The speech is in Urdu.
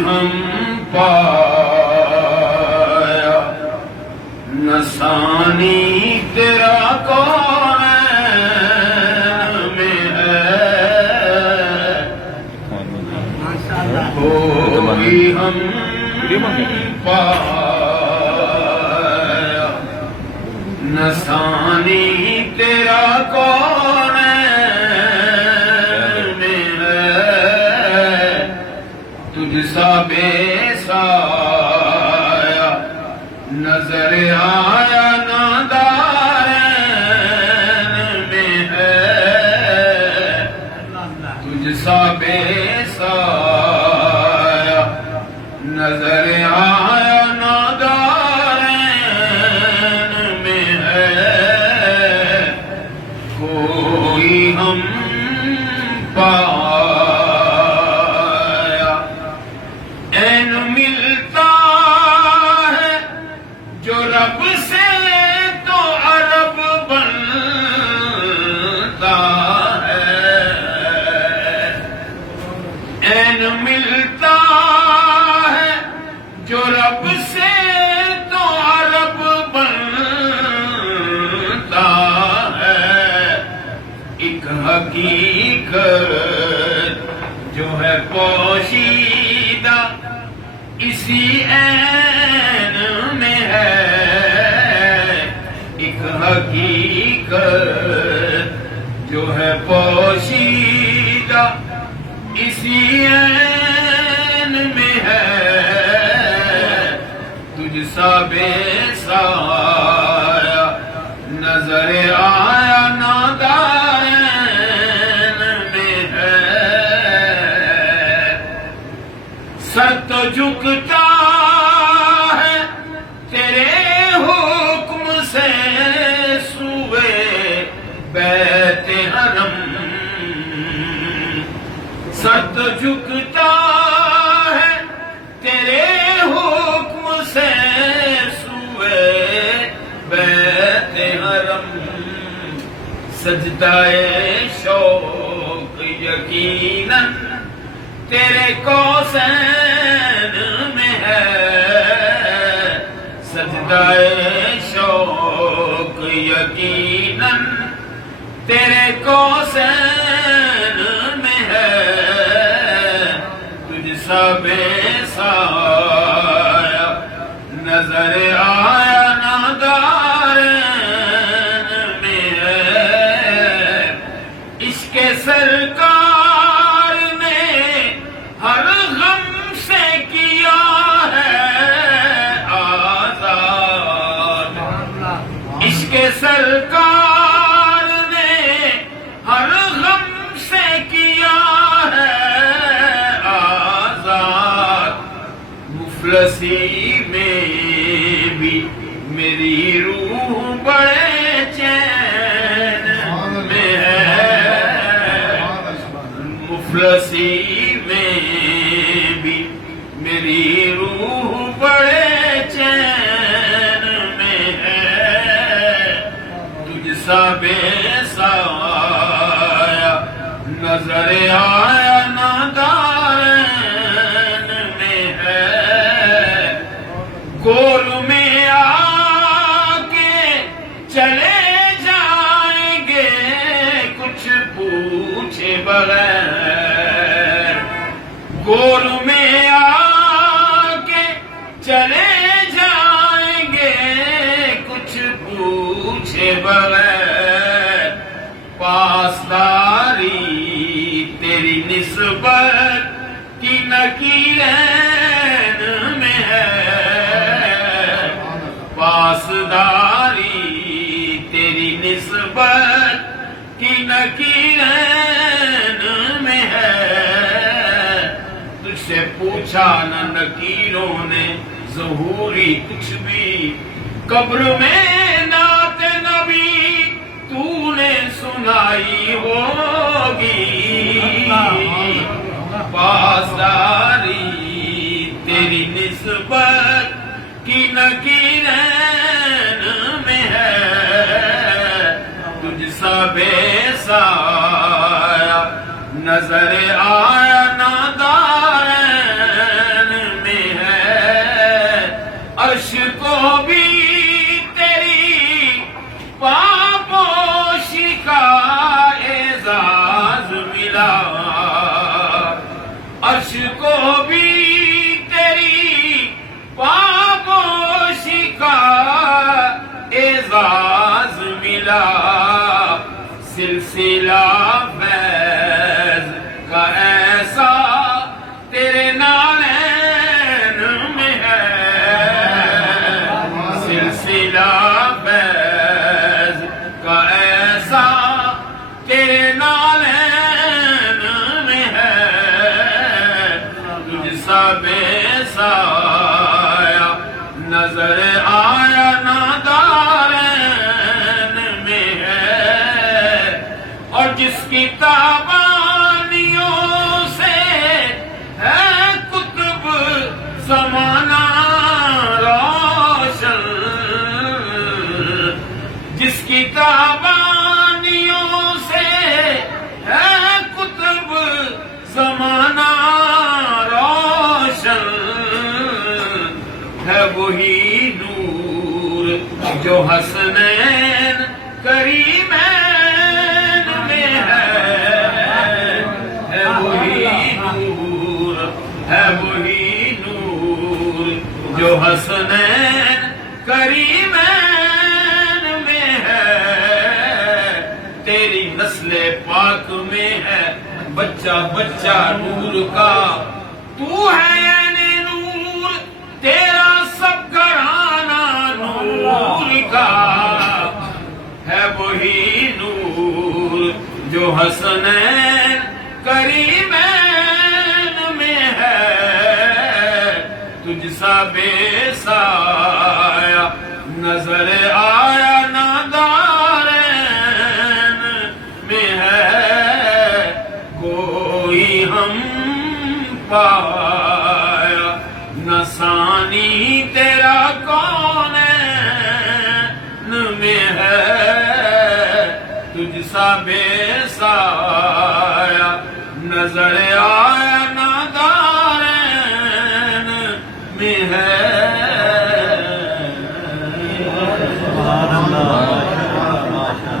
ہم پایا نہ ثانی تیرا کون میں ہے کوئی ہم پایا نہ ثانی تیرا کون میں ہے تجھ سا بے سایہ نظر آیا نادارین میں ہے تجھ سا بے سایہ نظر آیا نادارین میں ہے کوئی ہم پایا این ملتا ہے جو رب سے تو عرب بنتا ہے این ملتا ہے جو رب سے تو عرب بنتا ہے ایک حقیقت جو ہے پوشیدہ اسی عین میں ہے ایک حقیقت جو ہے پوشیدہ اسی عین میں ہے تجھ سا بے سایہ نظر آیا نادارین میں ہے سر تو جھکتا ہے تیرے حکم سے سوئے بیت حرم سر تو جھکتا ہے تیرے حکم سے سوئے بیت حرم سجدہ شوق یقیناً تیرے کوسین میں ہے سجدہ شوق یقیناً تیرے کوسین میں ہے تجھ سا بے سایہ نظر آیا نادارین میں ہے عشق سرکار نے ہر غم سے کیا ہے آزاد عشق سرکار نے ہر غم سے کیا ہے آزاد مفلسی میں بھی میری روح بڑے چین میں ہے مفلسی میں بھی میری روح بڑے چین میں ہے تجھ سا بے سایہ نظر آیا نادارین میں ہے گول میں آ کے چلے جائیں گے کچھ پوچھے بغیر گول میں آ کے چلے جائیں گے کچھ پوچھے بغیر پاسداری تیری نسبت کی نکیرین میں ہے پاسداری تیری نسبت کی نکیرین میں ہے تجھ سے پوچھا نہ نکیروں نے ظہوری کچھ بھی قبر میں نعت نبی تو نے سنائی ہوگی پاسداری تیری نسبت کی نکیرین میں ہے تجھ سا بے سایہ نظر آیا نادارین عرش کو بھی تیری پاپوشی کا اعزاز ملا، عرش کو بھی تیری پاپوشی کا اعزاز ملا، سلسلہ فیض کا ایسا تیرے نالین میں ہے، سلسلہ فیض کا ایسا تیرے نالین میں ہے، تجھ سا بے سایہ نظر آیا نہ دارین میں ہے، اور جس کی تابانیوں سے ہے کتب زمانہ روشن، جس کی تابانیوں سے ہے کتب زمانہ روشن، ہے وہی نور جو حسنین کریمین میں ہے وہی نور، ہے وہی نور جو حسنین کریمین میں ہے، تیری نسل پاک میں ہے بچہ بچہ نور کا، تو ہے یعنی نور، تیرا سب گھرانہ نور کا، ہے وہی نور جو حسنین کریمین میں ہے، تجھ سا بے سایہ نظر آیا نہ دارین میں ہے، کوئی ہم پایا نہ ثانی تیرا کونین میں ہے، تجھ سا بے سایہ نظر آیا